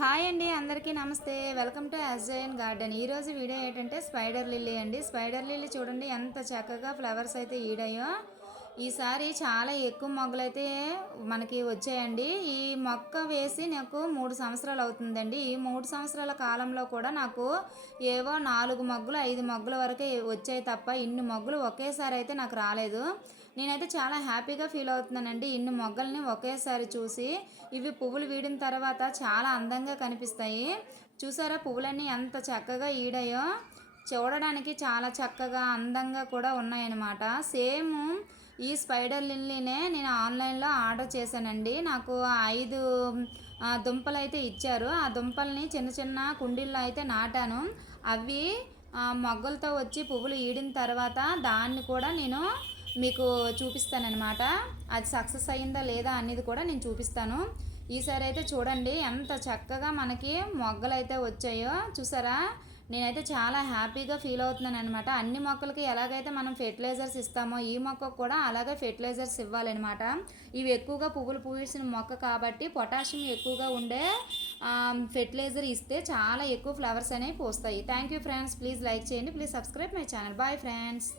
Hi అండి అందరికీ నమస్తే. Welcome to Ajayan garden. ఈరోజు వీడియో ఏంటంటే స్పైడర్ లిల్లీ అండి. స్పైడర్ లిల్లీ చూడండి ఎంత చక్కగా ఫ్లవర్స్ అయితే ఈడాయో. ఈసారి చాలా ఎక్కువ మొగ్గలు అయితే మనకి వచ్చాయండి. ఈ మొక్క వేసి నాకు మూడు సంవత్సరాలు అవుతుందండి. ఈ మూడు సంవత్సరాల కాలంలో కూడా నాకు ఏవో నాలుగు మొగ్గలు ఐదు మొగ్గుల వరకే వచ్చాయి తప్ప ఇన్ని మొగ్గలు ఒకేసారి అయితే నాకు రాలేదు. నేనైతే చాలా హ్యాపీగా ఫీల్ అవుతున్నానండి. ఇన్ని మొగ్గల్ని ఒకేసారి చూసి ఇవి పువ్వులు వీడిన తర్వాత చాలా అందంగా కనిపిస్తాయి. చూసారా పువ్వులన్నీ ఎంత చక్కగా ఈడాయో? చూడడానికి చాలా చక్కగా అందంగా కూడా ఉన్నాయన్నమాట. సేమ్ ఈ స్పైడర్ లిల్లీనే నేను ఆన్లైన్లో ఆర్డర్ చేశానండి. నాకు ఐదు దుంపలు అయితే ఇచ్చారు. ఆ దుంపల్ని చిన్న చిన్న కుండీల్లో అయితే నాటాను. అవి మొగ్గలతో వచ్చి పువ్వులు ఈడిన తర్వాత దాన్ని కూడా నేను మీకు చూపిస్తానన్నమాట. అది సక్సెస్ అయిందా లేదా అనేది కూడా నేను చూపిస్తాను. ఈసారి అయితే చూడండి ఎంత చక్కగా మనకి మొగ్గలు అయితే వచ్చాయో. చూసారా? నేనైతే చాలా హ్యాపీగా ఫీల్ అవుతున్నాను అనమాట అన్ని మొక్కలకి ఎలాగైతే మనం ఫెర్టిలైజర్స్ ఇస్తామో ఈ మొక్కకు కూడా అలాగే ఫెర్టిలైజర్స్ ఇవ్వాలన్నమాట. ఇవి ఎక్కువగా పువ్వులు పూసిన మొక్క కాబట్టి పొటాషియం ఎక్కువగా ఉండే ఫెర్టిలైజర్ ఇస్తే చాలా ఎక్కువ ఫ్లవర్స్ అనేవి పూస్తాయి. Thank you friends. Please like చేయండి. Please subscribe my channel. Bye friends.